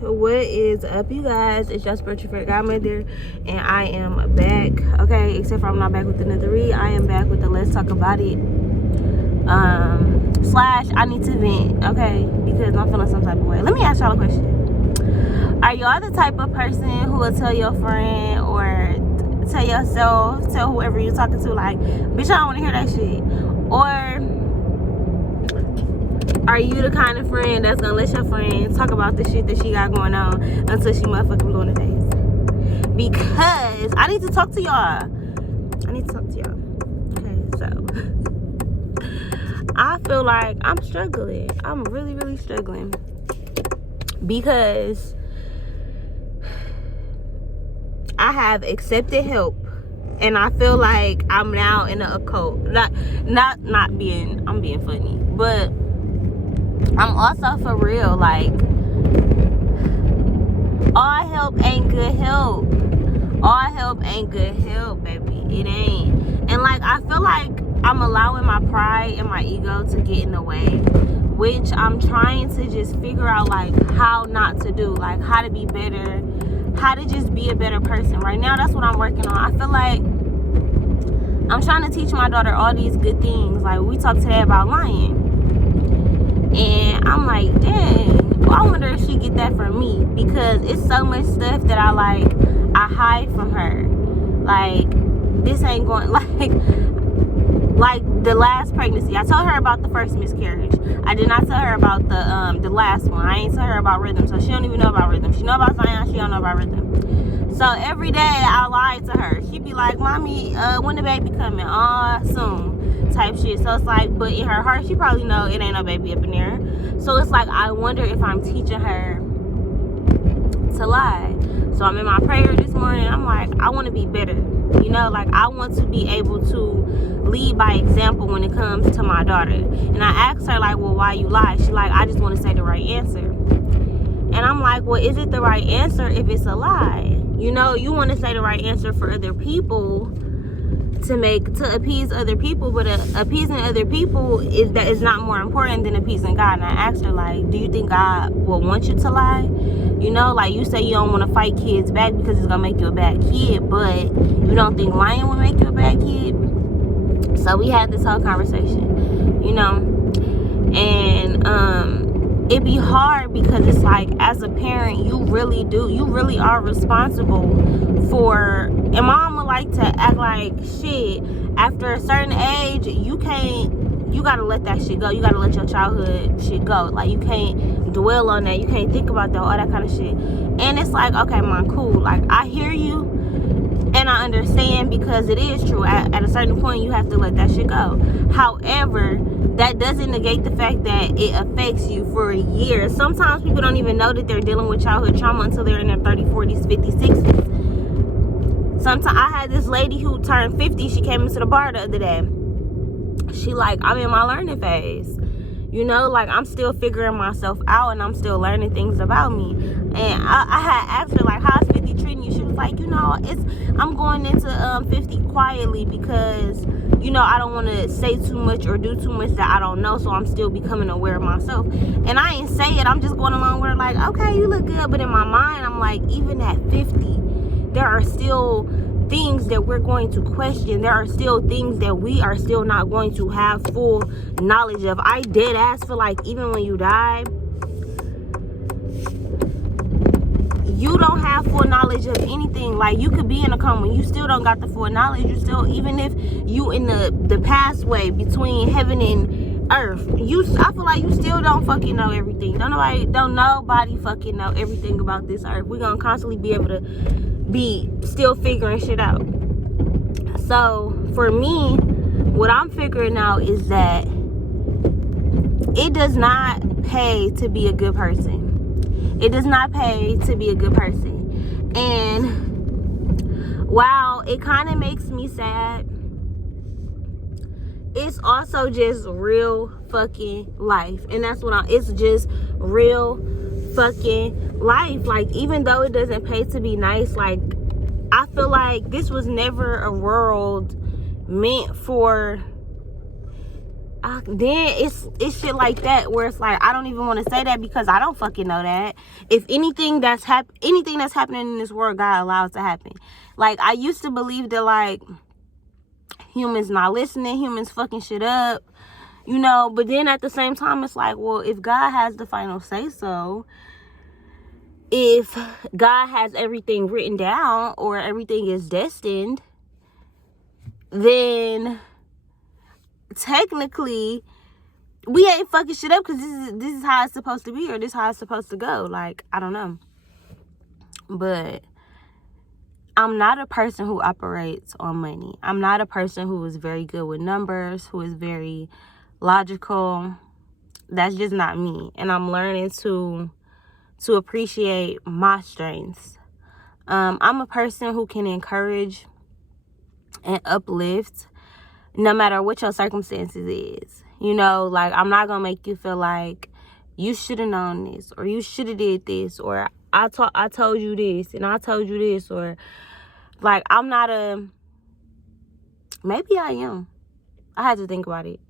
What is up, you guys? It's your spiritual favorite godmother, and I am back. Okay, except for I'm not back with another read. I am back with the Let's Talk About It. Slash I need to vent, okay? Because I'm feeling some type of way. Let me ask y'all a question. Are y'all the type of person who will tell your friend or tell yourself, tell whoever you're talking to, like, bitch, I don't want to hear that shit? Or are you the kind of friend that's gonna let your friend talk about the shit that she got going on until she motherfucking blue in the face? Because I need to talk to y'all. Okay, so I feel like I'm struggling. I'm really, really struggling. Because I have accepted help. And I feel like I'm now in an occult. I'm being funny. But I'm also for real, like, all help ain't good help. All help ain't good help, baby. It ain't. And like, I feel like I'm allowing my pride and my ego to get in the way, which I'm trying to just figure out, like, how not to do, like, how to be better, how to just be a better person. Right now, that's what I'm working on. I feel like I'm trying to teach my daughter all these good things. Like, we talked today about lying. And I'm like, dang, I wonder if she get that from me, because it's so much stuff that I hide from her. Like, this ain't going, like the last pregnancy. I told her about the first miscarriage. I did not tell her about the last one. I ain't tell her about rhythm, so she don't even know about rhythm. She know about Zion, she don't know about rhythm. So every day I lied to her. She'd be like, mommy, when the baby coming? Soon. Type shit. So it's like, but in her heart she probably know it ain't no baby up in there. So it's like, I wonder if I'm teaching her to lie. So I'm in my prayer this morning. I'm like, I want to be better, you know, like, I want to be able to lead by example when it comes to my daughter. And I asked her, like, well, why you lie? She like, I just want to say the right answer. And I'm like, well, is it the right answer if it's a lie? You know, you want to say the right answer for other people, to appease other people, but appeasing other people is not more important than appeasing God. And I asked her, like, do you think God will want you to lie? You know, like, you say you don't want to fight kids back because it's gonna make you a bad kid, but you don't think lying will make you a bad kid? So we had this whole conversation, you know, and it be hard because it's like, as a parent, you really are responsible for, and mama like to act like shit. After a certain age, you gotta let that shit go. You gotta let your childhood shit go. Like, you can't dwell on that. You can't think about that, all that kind of shit. And it's like, okay, mom, cool. Like, I hear you and I understand, because it is true. At a certain point, you have to let that shit go. However, that doesn't negate the fact that it affects you for years. Sometimes people don't even know that they're dealing with childhood trauma until they're in their 30s, 40s, 50s, 60s. Sometimes I had this lady who turned 50. She came into the bar the other day. She like, I'm in my learning phase. You know, like, I'm still figuring myself out and I'm still learning things about me. And I had asked her, like, how's 50 treating you? She was like, you know, I'm going into 50 quietly because, you know, I don't want to say too much or do too much that I don't know, so I'm still becoming aware of myself. And I ain't say it. I'm just going along with her, like, okay, you look good. But in my mind, I'm like, even at 50, there are still things that we're going to question. There are still things that we are still not going to have full knowledge of. I dead ass feel like even when you die, you don't have full knowledge of anything. Like, you could be in a coma, you still don't got the full knowledge. You still, even if you in the pathway between heaven and earth, I feel like you still don't fucking know everything. Don't nobody fucking know everything about this earth. We're gonna constantly be able to be still figuring shit out. So for me, what I'm figuring out is that it does not pay to be a good person. It does not pay to be a good person. And while it kind of makes me sad, it's also just real fucking life. And that's what it's just real fucking life. Like, even though it doesn't pay to be nice, like, I feel like this was never a world meant for then it's shit like that where it's like I don't even want to say that because I don't fucking know that. If anything that's happening in this world, God allows to happen. Like, I used to believe that, like, humans not listening, humans fucking shit up, you know. But then at the same time, it's like, well, if God has the final say so, if God has everything written down or everything is destined, then technically we ain't fucking shit up because this is how it's supposed to be, or this is how it's supposed to go. Like, I don't know. But I'm not a person who operates on money. I'm not a person who is very good with numbers, who is very logical. That's just not me. And I'm learning to appreciate my strengths. I'm a person who can encourage and uplift no matter what your circumstances is. You know, like, I'm not gonna make you feel like you should have known this, or you should have did this, or I told you this and I told you this, or like, I'm not maybe I am. I had to think about it.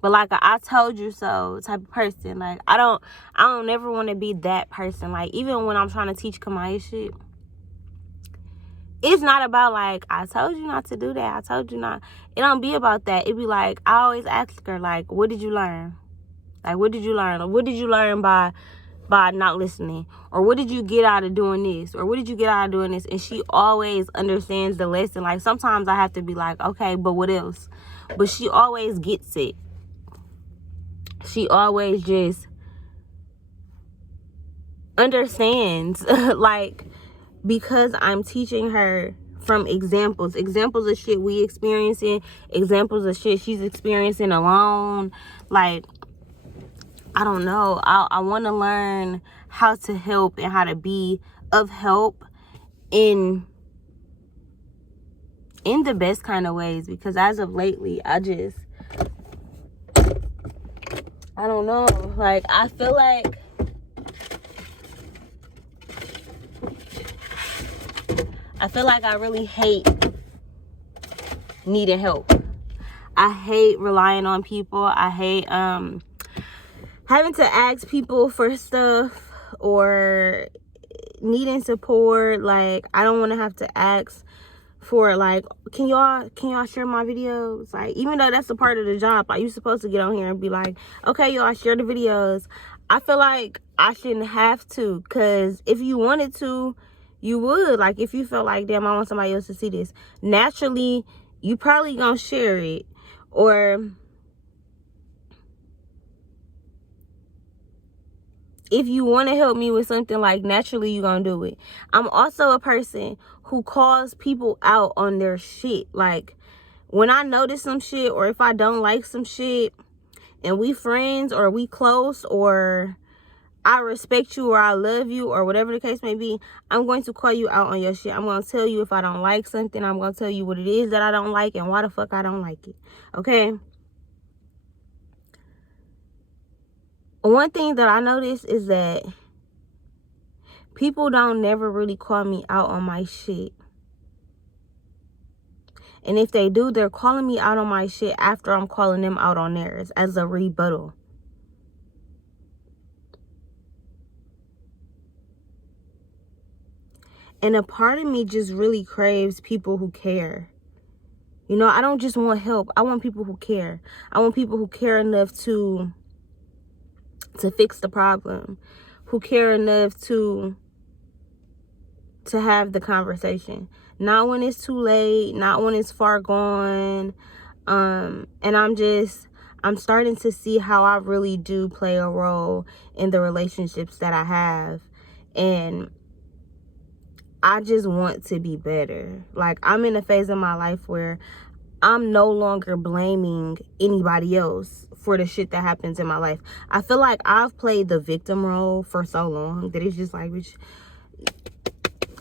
But like, I told you so type of person. Like, I don't ever want to be that person. Like, even when I'm trying to teach Kamaya shit, it's not about like, I told you not to do that, I told you not. It don't be about that. It be like, I always ask her, like, what did you learn? Like, what did you learn? Or what did you learn by not listening? Or what did you get out of doing this? Or what did you get out of doing this? And she always understands the lesson. Like, sometimes I have to be like, okay, but what else? But she always gets it. She always just understands. Like, because I'm teaching her from examples of shit we experiencing, examples of shit she's experiencing alone. Like, I don't know. I want to learn how to help and how to be of help in the best kind of ways. Because as of lately, I don't know. Like, I feel like I really hate needing help. I hate relying on people. I hate having to ask people for stuff or needing support. Like, I don't want to have to ask for, like, can y'all share my videos? Like, even though that's a part of the job, like, you supposed to get on here and be like, okay, y'all, share the videos. I feel like I shouldn't have to, because if you wanted to, you would. Like, if you felt like, damn, I want somebody else to see this, naturally you probably gonna share it. Or if you want to help me with something, like, naturally you gonna do it. I'm also a person who calls people out on their shit. Like, when I notice some shit, or if I don't like some shit, and we friends, or we close, or I respect you, or I love you, or whatever the case may be, I'm going to call you out on your shit. I'm going to tell you if I don't like something. I'm going to tell you what it is that I don't like and why the fuck I don't like it. Okay? One thing that I noticed is that people don't never really call me out on my shit. And if they do, they're calling me out on my shit after I'm calling them out on theirs as a rebuttal. And a part of me just really craves people who care. You know, I don't just want help. I want people who care. I want people who care enough to fix the problem. Who care enough to have the conversation. Not when it's too late. Not when it's far gone. And I'm starting to see how I really do play a role in the relationships that I have. And I just want to be better. Like, I'm in a phase of my life where I'm no longer blaming anybody else for the shit that happens in my life. I feel like I've played the victim role for so long that it's just like, bitch,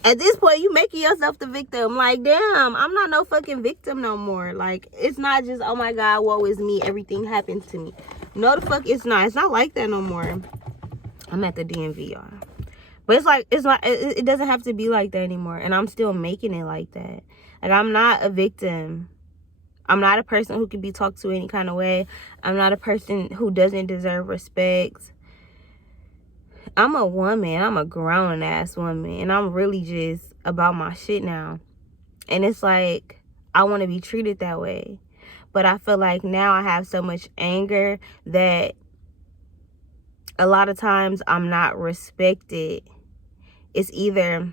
at this point, you making yourself the victim. Like, damn, I'm not no fucking victim no more. Like, it's not just, oh my God, woe is me, everything happens to me. No, the fuck, it's not. It's not like that no more. I'm at the DMV, y'all. But it doesn't have to be like that anymore. And I'm still making it like that. Like, I'm not a victim I'm not a person who can be talked to any kind of way. I'm not a person who doesn't deserve respect. I'm a woman. I'm a grown ass woman. And I'm really just about my shit now. And it's like, I want to be treated that way. But I feel like now I have so much anger that a lot of times I'm not respected. It's either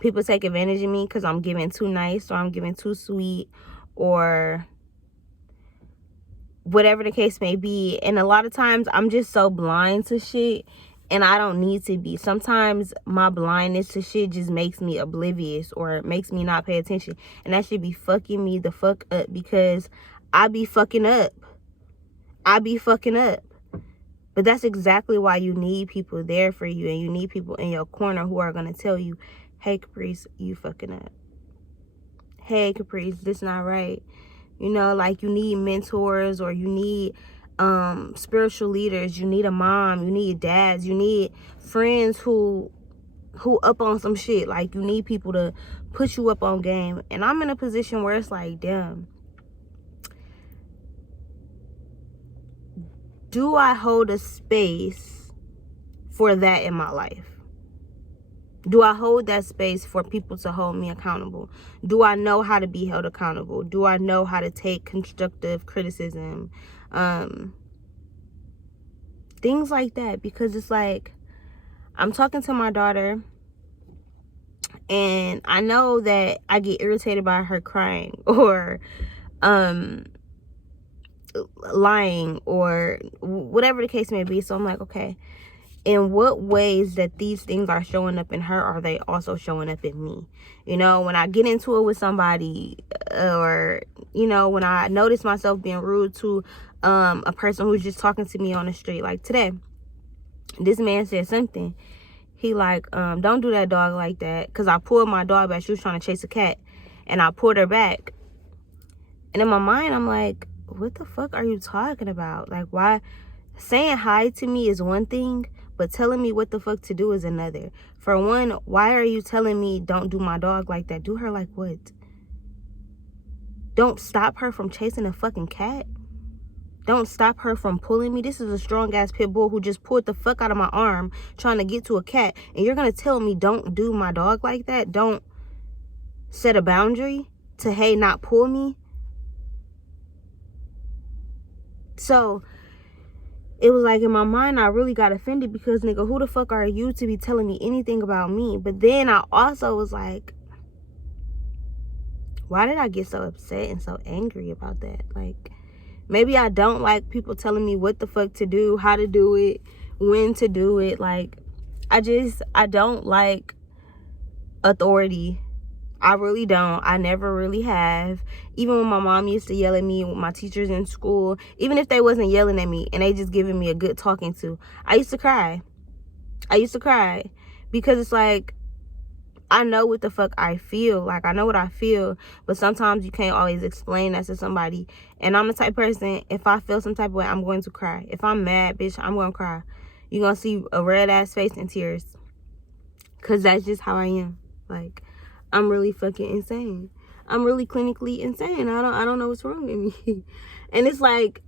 people take advantage of me because I'm giving too nice, or I'm giving too sweet, or whatever the case may be. And a lot of times I'm just so blind to shit, and I don't need to be. Sometimes my blindness to shit just makes me oblivious, or makes me not pay attention, and that should be fucking me the fuck up, because I be fucking up. But that's exactly why you need people there for you, and you need people in your corner who are going to tell you, hey, Caprice, you fucking up. Hey, Caprice, this not right. You know, like, you need mentors, or you need spiritual leaders. You need a mom. You need dads. You need friends who up on some shit. Like, you need people to push you up on game. And I'm in a position where it's like, damn, do I hold a space for that in my life? Do I hold that space for people to hold me accountable? Do I know how to be held accountable? Do I know how to take constructive criticism? Things like that. Because it's like, I'm talking to my daughter, and I know that I get irritated by her crying, or lying, or whatever the case may be. So I'm like, okay, in what ways that these things are showing up in her are they also showing up in me? You know, when I get into it with somebody, or, you know, when I notice myself being rude to a person who's just talking to me on the street. Like today, this man said something. He like, don't do that dog like that. Because I pulled my dog back. She was trying to chase a cat, and I pulled her back. And in my mind, I'm like, what the fuck are you talking about? Like, why? Saying hi to me is one thing, but telling me what the fuck to do is another. For one, why are you telling me don't do my dog like that? Do her like what? Don't stop her from chasing a fucking cat. Don't stop her from pulling me. This is a strong ass pit bull who just pulled the fuck out of my arm trying to get to a cat. And you're going to tell me don't do my dog like that? Don't set a boundary to, hey, not pull me? So it was like, in my mind, I really got offended, because, nigga, who the fuck are you to be telling me anything about me? But then I also was like, why did I get so upset and so angry about that? Like, maybe I don't like people telling me what the fuck to do, how to do it, when to do it. Like, I don't like authority. I really don't. I never really have. Even when my mom used to yell at me, with my teachers in school, even if they wasn't yelling at me and they just giving me a good talking to, I used to cry. Because it's like, I know what the fuck I feel. Like, I know what I feel, but sometimes you can't always explain that to somebody. And I'm the type of person, if I feel some type of way, I'm going to cry. If I'm mad, bitch, I'm going to cry. You're going to see a red ass face and tears. Because that's just how I am. Like, I'm really fucking insane. I'm really clinically insane. I don't know what's wrong with me. And it's like,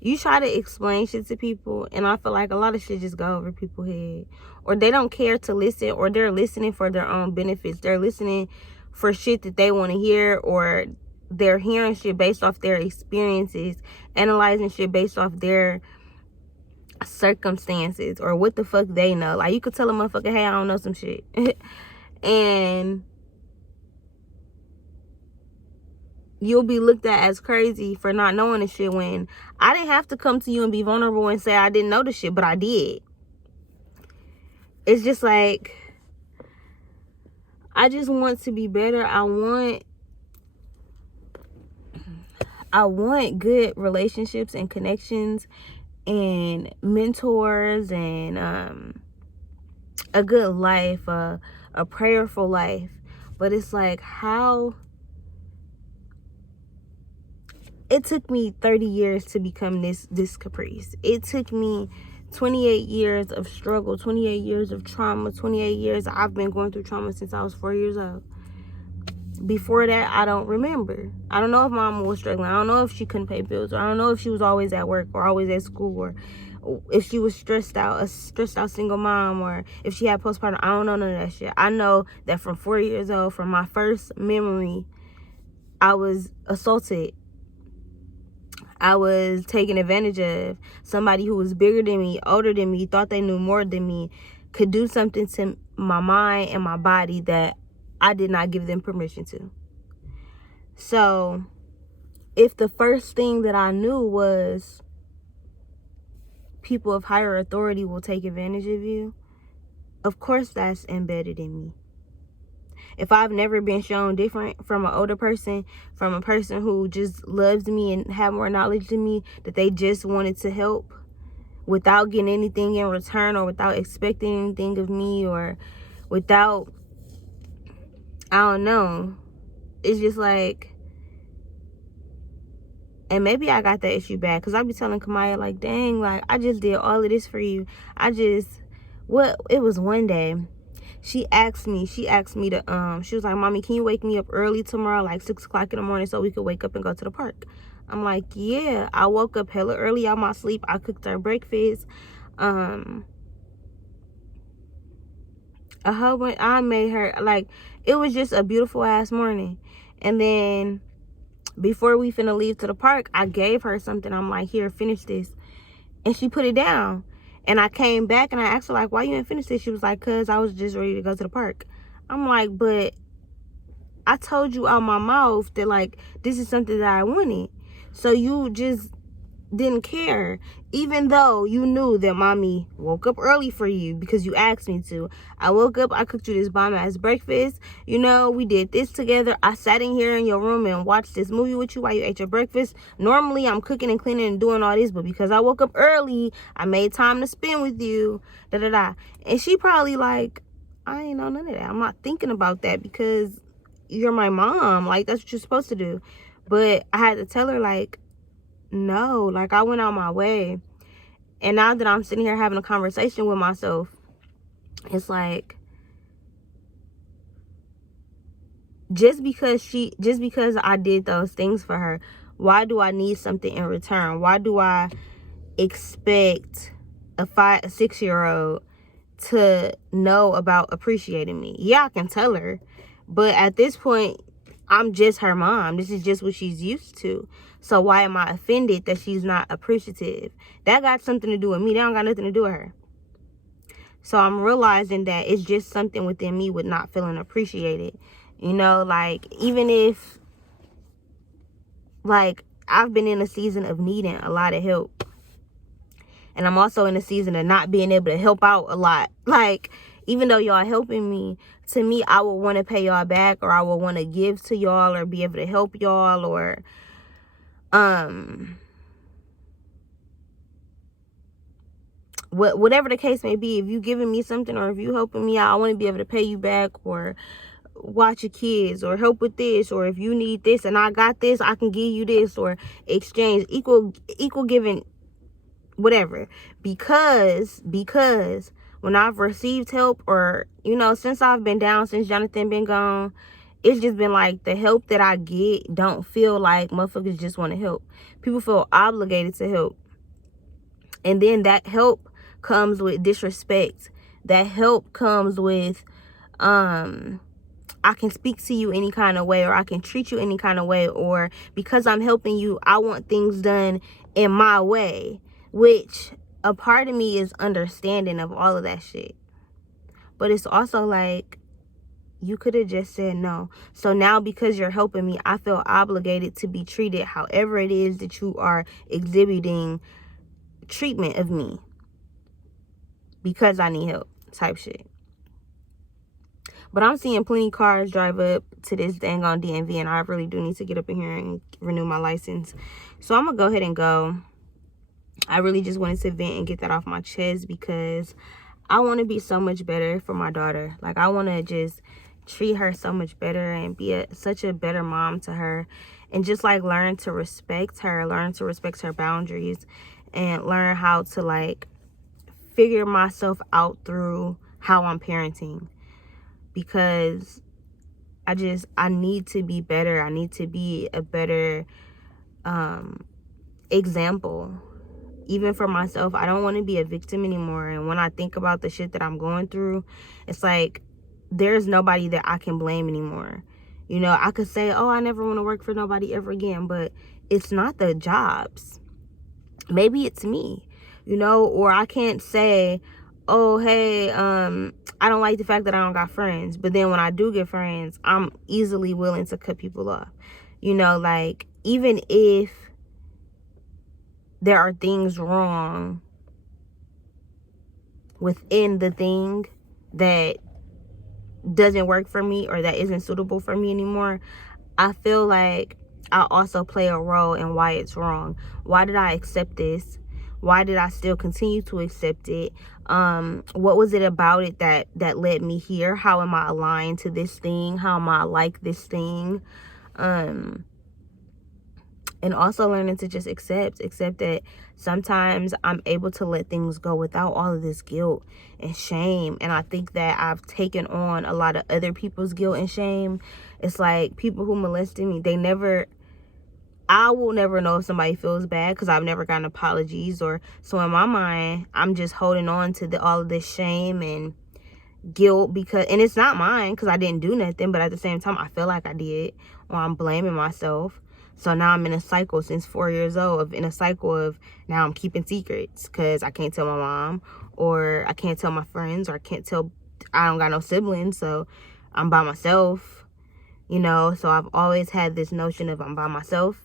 you try to explain shit to people, and I feel like a lot of shit just go over people's head. Or they don't care to listen, or they're listening for their own benefits. They're listening for shit that they want to hear, or they're hearing shit based off their experiences, analyzing shit based off their circumstances, or what the fuck they know. Like, you could tell a motherfucker, hey, I don't know some shit. And you'll be looked at as crazy for not knowing the shit, when I didn't have to come to you and be vulnerable and say I didn't know the shit, but I did. It's just like, I just want to be better. I want good relationships and connections and mentors, and a good life, a prayerful life. But it's like, how it took me 30 years to become this Caprice. It took me 28 years of struggle, 28 years of trauma, 28 years. I've been going through trauma since I was 4 years old. before that, I don't remember. I don't know if mama was struggling. I don't know if she couldn't pay bills, or I don't know if she was always at work or always at school, or if she was stressed out, a stressed out single mom, or if she had postpartum. I don't know none of that shit. I know that from 4 years old, from my first memory, I was assaulted. I was taken advantage of. Somebody who was bigger than me, older than me, thought they knew more than me, could do something to my mind and my body that I did not give them permission to. So if the first thing that I knew was people of higher authority will take advantage of you, of course that's embedded in me. If I've never been shown different from an older person, from a person who just loves me and have more knowledge than me, that they just wanted to help without getting anything in return, or without expecting anything of me, or without, I don't know. It's just like, and maybe I got that issue bad, because I be telling Kamaya, like, dang, like, I just did all of this for you. It was one day. She asked me to, she was like, Mommy, can you wake me up early tomorrow, like 6 o'clock in the morning, so we could wake up and go to the park? I'm like, yeah. I woke up hella early out my sleep. I cooked her breakfast. I made her, like, it was just a beautiful ass morning. And then before we finna leave to the park, I gave her something. I'm like, here, finish this. And she put it down. And I came back and I asked her, like, why you didn't finish this? She was like, cause I was just ready to go to the park. I'm like, but I told you out my mouth that, like, this is something that I wanted. So you just didn't care, even though you knew that Mommy woke up early for you because you asked me to. I woke up, I cooked you this bomb ass breakfast, you know, we did this together. I sat in here in your room and watched this movie with you while you ate your breakfast. Normally I'm cooking and cleaning and doing all this, but because I woke up early, I made time to spend with you, and she probably like, I ain't know none of that. I'm not thinking about that because you're my mom, like, that's what you're supposed to do. But I had to tell her, like, no, like, I went out my way. And now that I'm sitting here having a conversation with myself, it's like, just because I did those things for her, why do I need something in return? Why do I expect a 6-year-old to know about appreciating me? Yeah, I can tell her, but at this point, I'm just her mom. This is just what she's used to. So why am I offended that she's not appreciative? That got something to do with me. That don't got nothing to do with her. So I'm realizing that it's just something within me with not feeling appreciated. You know, like, even if, like, I've been in a season of needing a lot of help. And I'm also in a season of not being able to help out a lot. Like, even though y'all helping me, to me, I would want to pay y'all back, or I would want to give to y'all, or be able to help y'all, or whatever the case may be. If you giving me something, or if you helping me out, I want to be able to pay you back, or watch your kids, or help with this, or if you need this and I got this, I can give you this, or exchange, equal giving, whatever. Because when I've received help, or, you know, since I've been down, since Jonathan been gone, it's just been like, the help that I get don't feel like motherfuckers just want to help. People feel obligated to help. And then that help comes with disrespect. That help comes with, I can speak to you any kind of way, or I can treat you any kind of way, or because I'm helping you, I want things done in my way, which a part of me is understanding of all of that shit. But it's also like, you could have just said no. So now, because you're helping me, I feel obligated to be treated however it is that you are exhibiting treatment of me, because I need help, type shit. But I'm seeing plenty cars drive up to this dang on DMV, and I really do need to get up in here and renew my license. So I'm gonna go ahead and go. I really just wanted to vent and get that off my chest, because I want to be so much better for my daughter. Like, I want to just treat her so much better and be such a better mom to her, and just, like, learn to respect her boundaries, and learn how to, like, figure myself out through how I'm parenting. Because I need to be better. I need to be a better example, even for myself. I don't want to be a victim anymore. And when I think about the shit that I'm going through, it's like there's nobody that I can blame anymore. You know, I could say, oh, I never want to work for nobody ever again, but it's not the jobs. Maybe it's me, you know. Or I can't say, oh, hey, I don't like the fact that I don't got friends, but then when I do get friends, I'm easily willing to cut people off. You know, like, even if there are things wrong within the thing that doesn't work for me or that isn't suitable for me anymore, I feel like I also play a role in why it's wrong. Why did I accept this? Why did I still continue to accept it? What was it about it that led me here? How am I aligned to this thing? How am I like this thing? And also learning to just accept that sometimes I'm able to let things go without all of this guilt and shame. And I think that I've taken on a lot of other people's guilt and shame. It's like people who molested me, I will never know if somebody feels bad because I've never gotten apologies. Or so in my mind, I'm just holding on to all of this shame and guilt, and it's not mine because I didn't do nothing, but at the same time I feel like I did, or I'm blaming myself. So now I'm in a cycle since 4 years old, in a cycle of now I'm keeping secrets because I can't tell my mom, or I can't tell my friends, or I don't got no siblings, so I'm by myself, you know. So I've always had this notion of I'm by myself.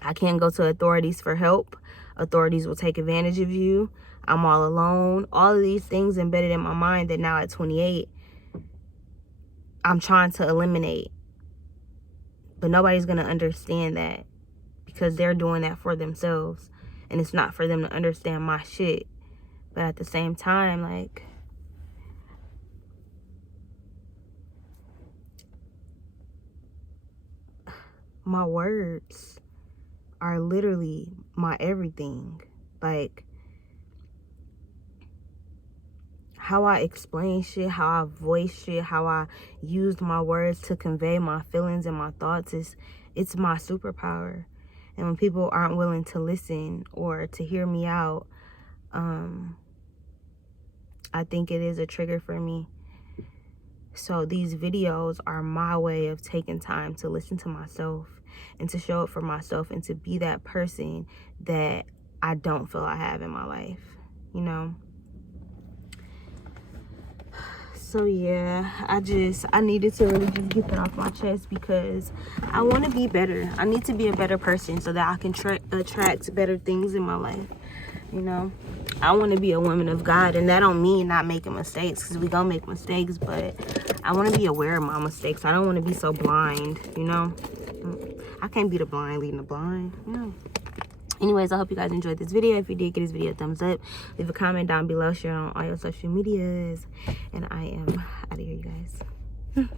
I can't go to authorities for help. Authorities will take advantage of you. I'm all alone. All of these things embedded in my mind that now at 28, I'm trying to eliminate. But nobody's going to understand that because they're doing that for themselves. And it's not for them to understand my shit. But at the same time, like, my words are literally my everything. Like, how I explain shit, how I voice shit, how I use my words to convey my feelings and my thoughts, it's my superpower. And when people aren't willing to listen or to hear me out, I think it is a trigger for me. So these videos are my way of taking time to listen to myself and to show up for myself and to be that person that I don't feel I have in my life, you know? So yeah, I needed to really just get that off my chest because I want to be better. I need to be a better person so that I can attract better things in my life, you know? I want to be a woman of God, and that don't mean not making mistakes, because we gonna make mistakes, but I want to be aware of my mistakes. I don't want to be so blind, you know? I can't be the blind leading the blind, you know? Anyways, I hope you guys enjoyed this video. If you did, give this video a thumbs up. Leave a comment down below. Share on all your social medias. And I am out of here, you guys.